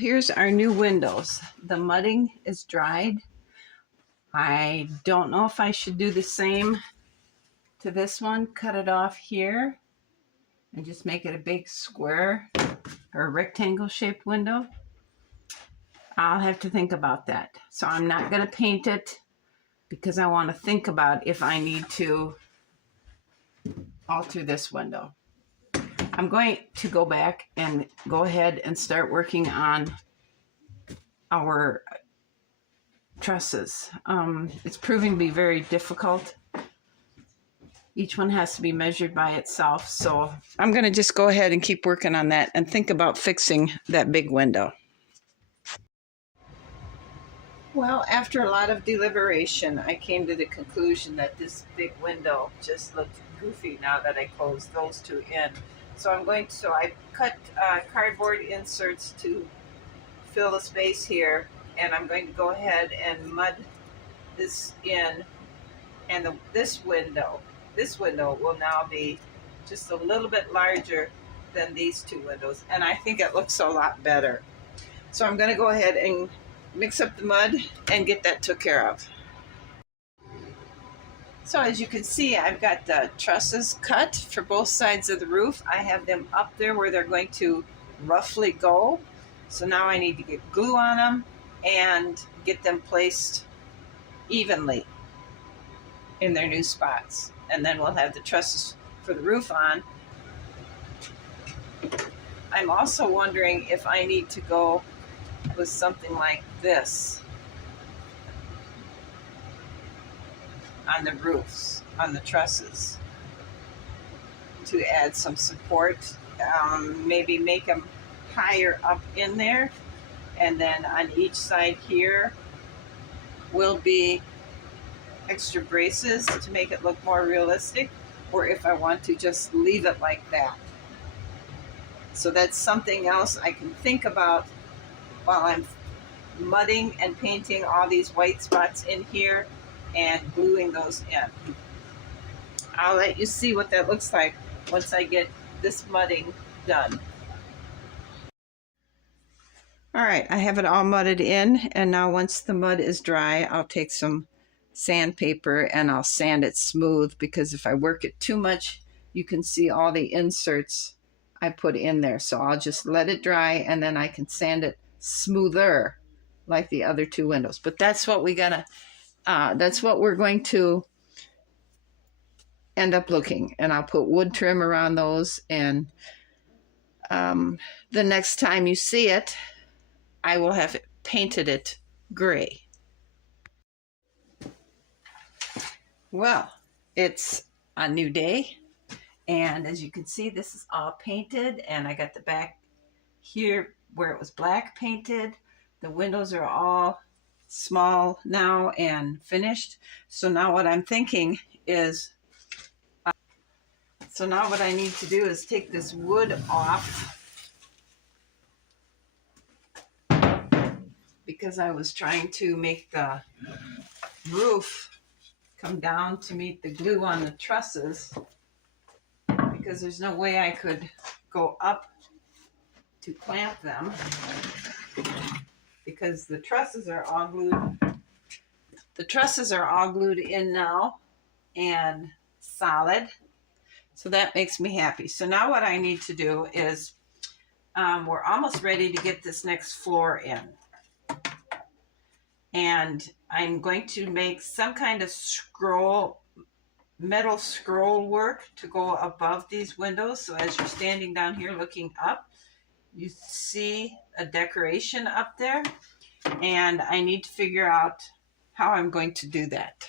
Here's our new windows. The mudding is dried. I don't know if I should do the same to this one. Cut it off here and just make it a big square or rectangle shaped window. I'll have to think about that. So I'm not going to paint it because I want to think about if I need to alter this window. I'm going to go back and go ahead and start working on our trusses. It's proving to be very difficult. Each one has to be measured by itself. So I'm going to just go ahead and keep working on that and think about fixing that big window. Well, after a lot of deliberation, I came to the conclusion that this big window just looked goofy now that I closed those two in. So I cut cardboard inserts to fill the space here, and I'm going to go ahead and mud this in, and this window will now be just a little bit larger than these two windows, and I think it looks a lot better. So I'm going to go ahead and mix up the mud and get that took care of. So as you can see, I've got the trusses cut for both sides of the roof. I have them up there where they're going to roughly go. So now I need to get glue on them and get them placed evenly in their new spots. And then we'll have the trusses for the roof on. I'm also wondering if I need to go with something like this on the roofs, on the trusses, to add some support. Maybe make them higher up in there, and then on each side here will be extra braces to make it look more realistic, or if I want to just leave it like that. So that's something else I can think about while I'm mudding and painting all these white spots in here and gluing those in. I'll let you see what that looks like once I get this mudding done. All right, I have it all mudded in, and now once the mud is dry, I'll take some sandpaper and I'll sand it smooth, because if I work it too much, you can see all the inserts I put in there. So I'll just let it dry, and then I can sand it smoother like the other two windows. But that's what that's what we're going to end up looking. And I'll put wood trim around those, and the next time you see it, I will have painted it gray. Well, it's a new day, and as you can see, this is all painted, and I got the back here where it was black painted. The windows are all small now and finished. So now what I'm thinking is, so now what I need to do is take this wood off, because I was trying to make the roof come down to meet the glue on the trusses, because there's no way I could go up to clamp them, because the trusses are all glued. The trusses are all glued in now and solid. So that makes me happy. So now what I need to do is, we're almost ready to get this next floor in. And I'm going to make some kind of metal scroll work to go above these windows. So as you're standing down here looking up, you see a decoration up there, and I need to figure out how I'm going to do that.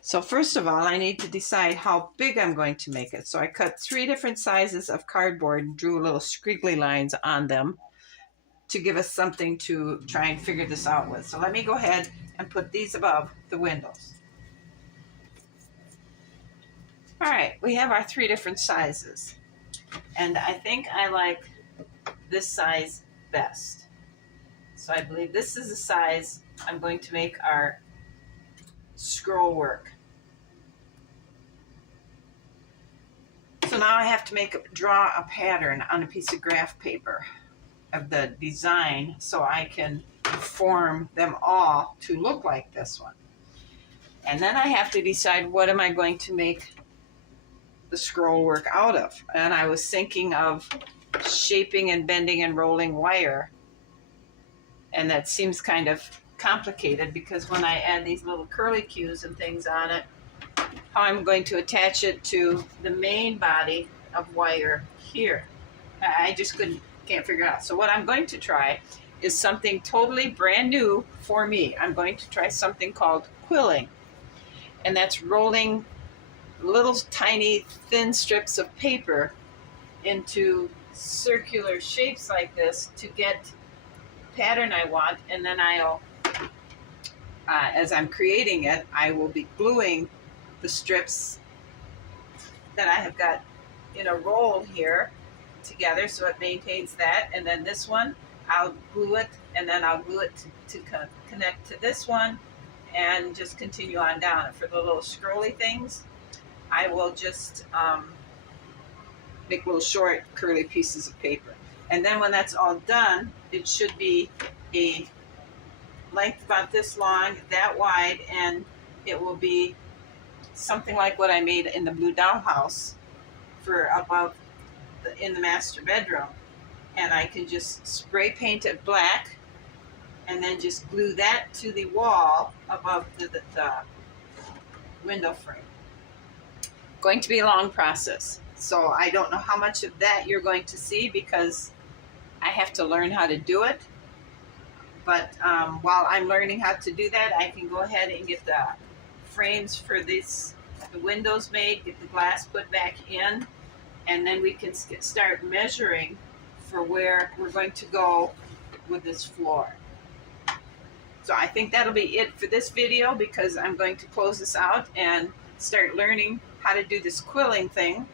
So first of all, I need to decide how big I'm going to make it. So I cut 3 different sizes of cardboard and drew little squiggly lines on them to give us something to try and figure this out with. So let me go ahead and put these above the windows. All right, we have our 3 different sizes, and I think I like this size best. So I believe this is the size I'm going to make our scroll work. So So now I have to draw a pattern on a piece of graph paper of the design so I can form them all to look like this one. And then I have to decide what am I going to make the scroll work out of. And I was thinking of shaping and bending and rolling wire. And that seems kind of complicated because when I add these little curly cues and things on it, how I'm going to attach it to the main body of wire here. I just can't figure it out. So what I'm going to try is something totally brand new for me. I'm going to try something called quilling. And that's rolling little tiny thin strips of paper into circular shapes like this to get the pattern I want. And then I'll, as I'm creating it, I will be gluing the strips that I have got in a roll here together so it maintains that. And then this one, I'll glue it, and then I'll glue it to connect to this one, and just continue on down. And for the little scrolly things, I will just make little short curly pieces of paper. And then when that's all done, it should be a length about this long, that wide, and it will be something like what I made in the Blue Dollhouse for above in the master bedroom. And I can just spray paint it black and then just glue that to the wall above the window frame. Going to be a long process. So I don't know how much of that you're going to see because I have to learn how to do it. But while I'm learning how to do that, I can go ahead and get the frames for the windows made, get the glass put back in, and then we can start measuring for where we're going to go with this floor. So I think that'll be it for this video because I'm going to close this out and start learning how to do this quilling thing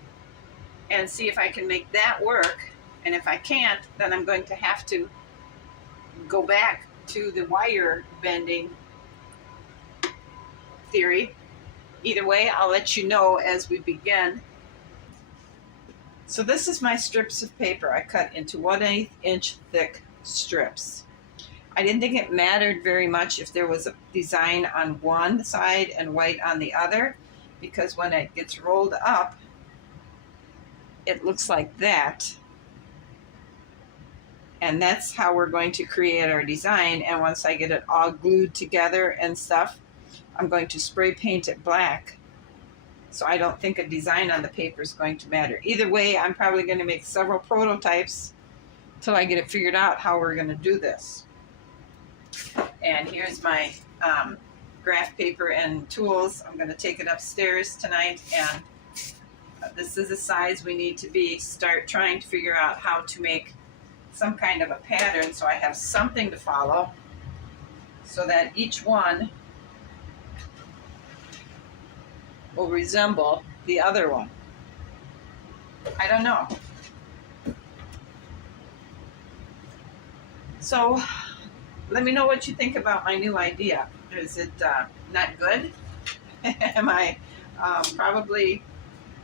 and see if I can make that work. And if I can't, then I'm going to have to go back to the wire bending theory. Either way, I'll let you know as we begin. So this is my strips of paper I cut into 1/8 inch thick strips. I didn't think it mattered very much if there was a design on one side and white on the other, because when it gets rolled up, it looks like that. And that's how we're going to create our design. And once I get it all glued together and stuff, I'm going to spray paint it black. So I don't think a design on the paper is going to matter. Either way, I'm probably going to make several prototypes till I get it figured out how we're going to do this. And here's my graph paper and tools. I'm going to take it upstairs tonight, and this is the size we need to start trying to figure out how to make some kind of a pattern so I have something to follow so that each one will resemble the other one. I don't know. So let me know what you think about my new idea. Is it not good? Am I probably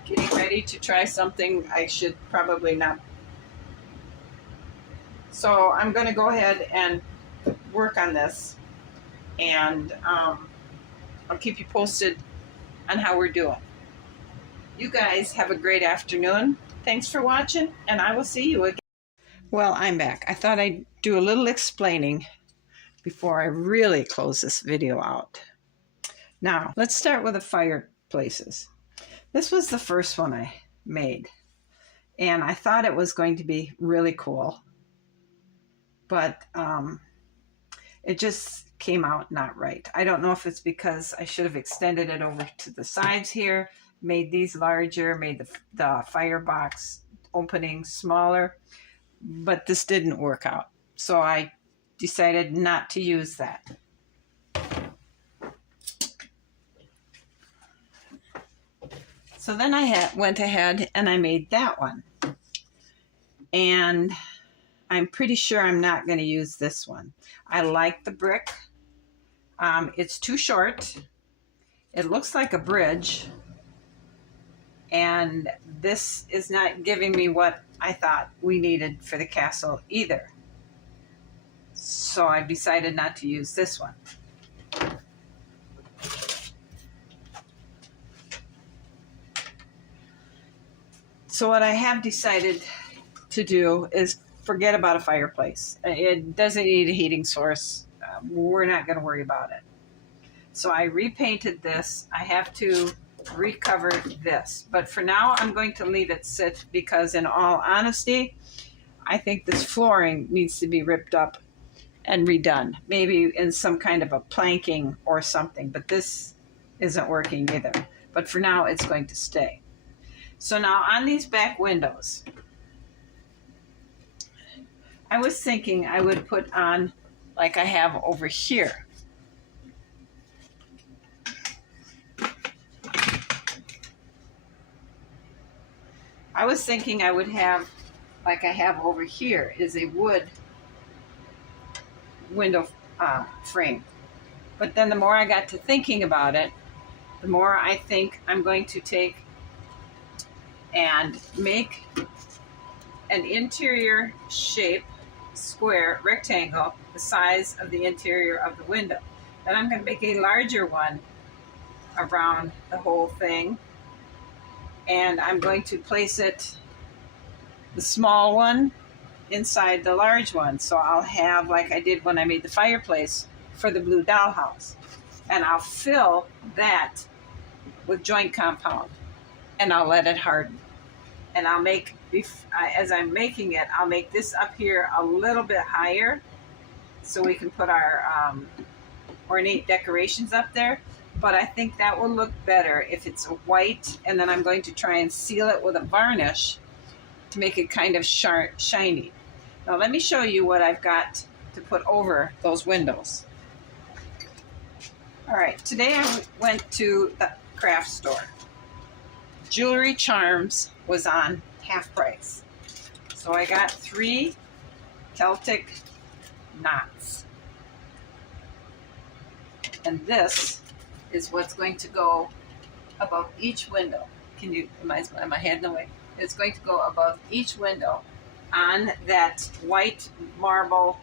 getting ready to try something I should probably not? So I'm going to go ahead and work on this, and I'll keep you posted on how we're doing. You guys have a great afternoon. Thanks for watching, and I will see you again. Well, I'm back. I thought I'd do a little explaining before I really close this video out. Now, let's start with the fireplaces. This was the first one I made, and I thought it was going to be really cool, but it just came out not right. I don't know if it's because I should have extended it over to the sides here, made these larger, made the firebox opening smaller, but this didn't work out. So I decided not to use that. So then I went ahead and I made that one. And I'm pretty sure I'm not going to use this one. I like the brick. It's too short. It looks like a bridge. And this is not giving me what I thought we needed for the castle either. So I decided not to use this one. So what I have decided to do is forget about a fireplace. It doesn't need a heating source. We're not going to worry about it. So I repainted this. I have to recover this. But for now, I'm going to leave it sit because in all honesty, I think this flooring needs to be ripped up and redone. Maybe in some kind of a planking or something. But this isn't working either. But for now, it's going to stay. So now on these back windows, I was thinking I would put on like I have over here. I was thinking I would have, like I have over here, is a wood window frame. But then the more I got to thinking about it, the more I think I'm going to take and make an interior shape, square, rectangle, the size of the interior of the window. Then I'm going to make a larger one around the whole thing. And I'm going to place it, the small one, inside the large one. So I'll have, like I did when I made the fireplace for the blue dollhouse. And I'll fill that with joint compound. And I'll let it harden. And I'll make, as I'm making it, I'll make this up here a little bit higher so we can put our ornate decorations up there. But I think that will look better if it's white, and then I'm going to try and seal it with a varnish to make it kind of shiny. Now let me show you what I've got to put over those windows. All right, today I went to the craft store. Jewelry Charms was on half price. So I got 3 Celtic knots. And this is what's going to go above each window. Am I head in the way? It's going to go above each window on that white marble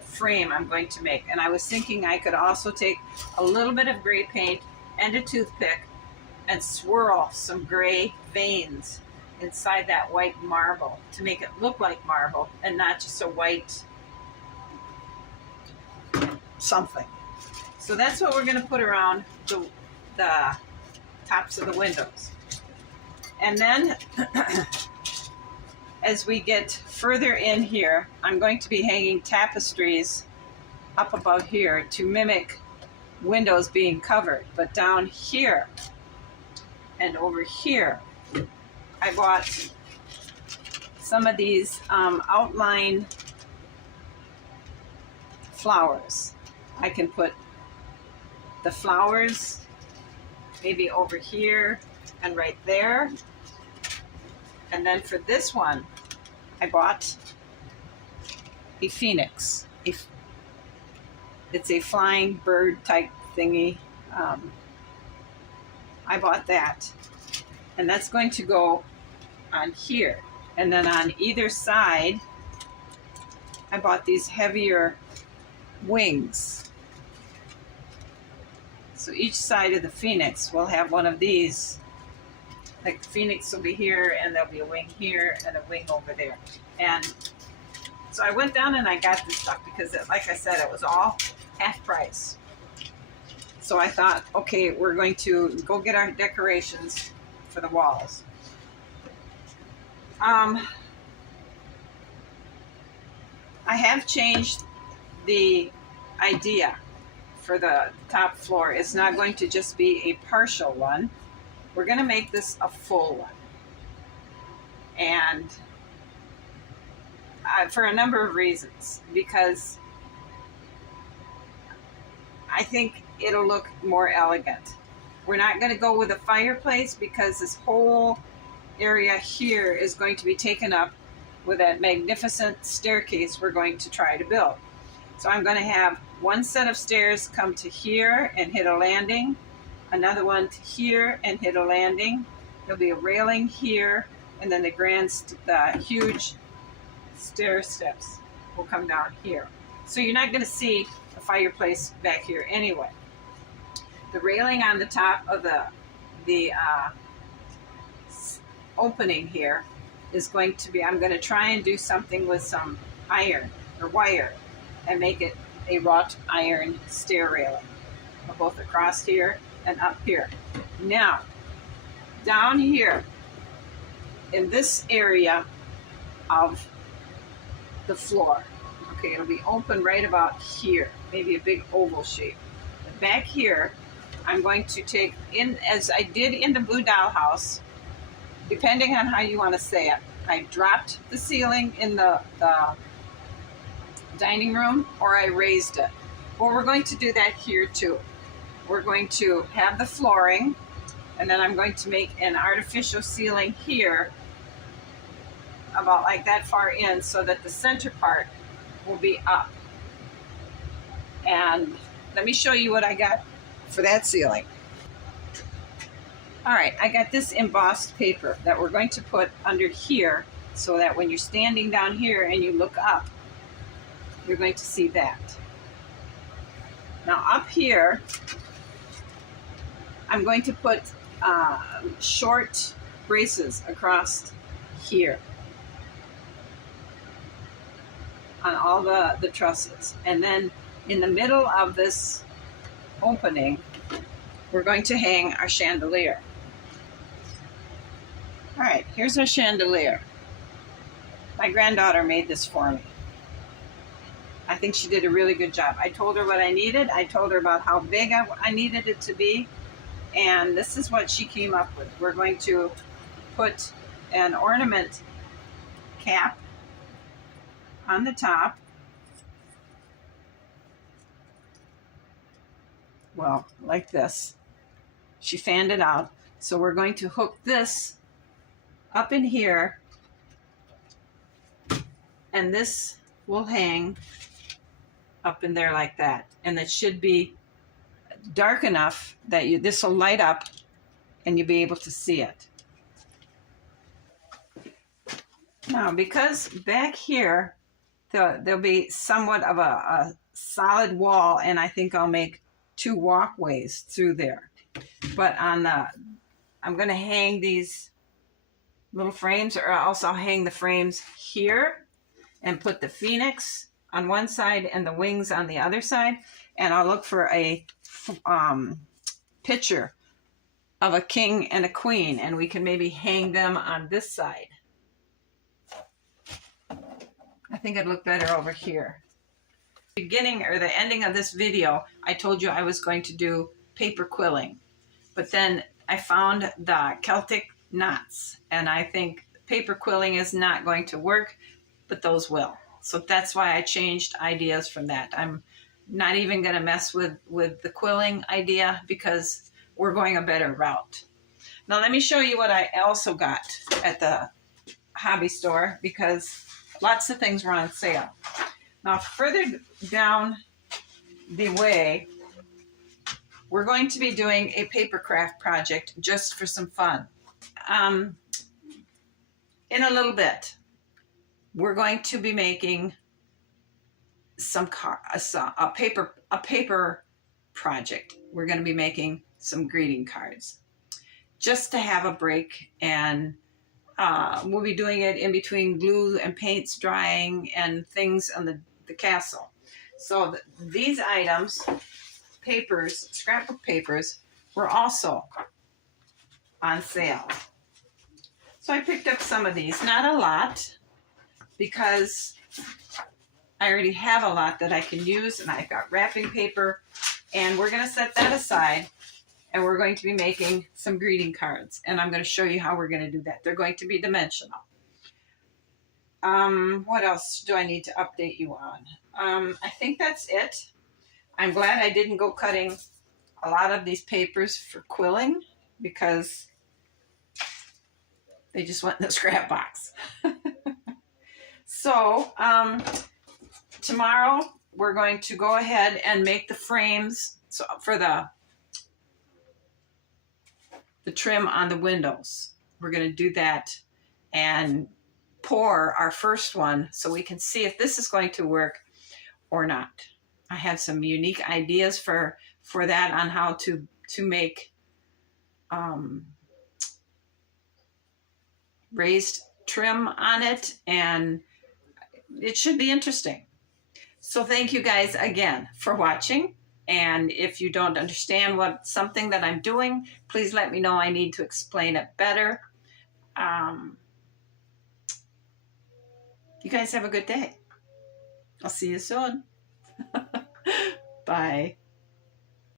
frame I'm going to make. And I was thinking I could also take a little bit of gray paint and a toothpick and swirl some gray veins inside that white marble to make it look like marble and not just a white something. So that's what we're going to put around the tops of the windows. And then as we get further in here, I'm going to be hanging tapestries up above here to mimic windows being covered. But down here and over here, I bought some of these outline flowers. I can put the flowers maybe over here and right there. And then for this one, I bought a phoenix. It's a flying bird type thingy. I bought that. And that's going to go on here. And then on either side, I bought these heavier wings. So each side of the phoenix will have one of these. Like the phoenix will be here, and there'll be a wing here and a wing over there. And so I went down and I got this stuff because, like I said, it was all half price. So I thought, okay, we're going to go get our decorations for the walls. I have changed the idea for the top floor. It's not going to just be a partial one. We're going to make this a full one. And for a number of reasons. Because I think it'll look more elegant. We're not going to go with a fireplace because this whole area here is going to be taken up with that magnificent staircase we're going to try to build. So I'm going to have one set of stairs come to here and hit a landing, another one to here and hit a landing. There'll be a railing here, and then the huge stair steps will come down here. So you're not going to see a fireplace back here anyway. The railing on the top of the opening here is going to be, I'm going to try and do something with some iron or wire and make it a wrought iron stair railing, both across here and up here. Now, down here in this area of the floor, okay, it'll be open right about here, maybe a big oval shape. But back here, I'm going to take in, as I did in the Blue Doll House, depending on how you want to say it, I dropped the ceiling in the dining room, or I raised it. Well, we're going to do that here too. We're going to have the flooring, and then I'm going to make an artificial ceiling here, about like that far in, so that the center part will be up. And let me show you what I got for that ceiling. All right, I got this embossed paper that we're going to put under here, so that when you're standing down here and you look up, you're going to see that. Now up here, I'm going to put short braces across here on all the trusses. And then in the middle of this opening, we're going to hang our chandelier. All right, here's our chandelier. My granddaughter made this for me. I think she did a really good job. I told her what I needed. I told her about how big I needed it to be. And this is what she came up with. We're going to put an ornament cap on the top. Well, like this. She fanned it out. So we're going to hook this up in here, and this will hang up in there like that. And it should be dark enough that this will light up and you'll be able to see it. Now, because back here there'll be somewhat of a solid wall, and I think I'll make 2 walkways through there. But I'm going to hang these little frames, or also hang the frames here and put the phoenix on one side and the wings on the other side. And I'll look for a picture of a king and a queen, and we can maybe hang them on this side. I think it'd look better over here. Beginning or the ending of this video, I told you I was going to do paper quilling, but then I found the Celtic knots, and I think paper quilling is not going to work, but those will. So that's why I changed ideas from that. I'm not even going to mess with the quilling idea, because we're going a better route. Now let me show you what I also got at the hobby store, because lots of things were on sale. Now further down the way, we're going to be doing a paper craft project just for some fun. In a little bit, we're going to be making a paper project. We're going to be making some greeting cards just to have a break, and we'll be doing it in between glue and paints drying and things on the castle. So these items, papers, scrapbook papers, were also on sale. So I picked up some of these, not a lot, because I already have a lot that I can use, and I've got wrapping paper, and we're going to set that aside, and we're going to be making some greeting cards, and I'm going to show you how we're going to do that. They're going to be dimensional. What else do I need to update you on? I think that's it. I'm glad I didn't go cutting a lot of these papers for quilling, because they just went in the scrap box. So, tomorrow we're going to go ahead and make the frames for the the trim on the windows. We're going to do that and pour our first one so we can see if this is going to work or not. I have some unique ideas for that on how to make raised trim on it, and it should be interesting. So thank you guys again for watching. And if you don't understand something that I'm doing, please let me know. I need to explain it better. You guys have a good day. I'll see you soon. Bye.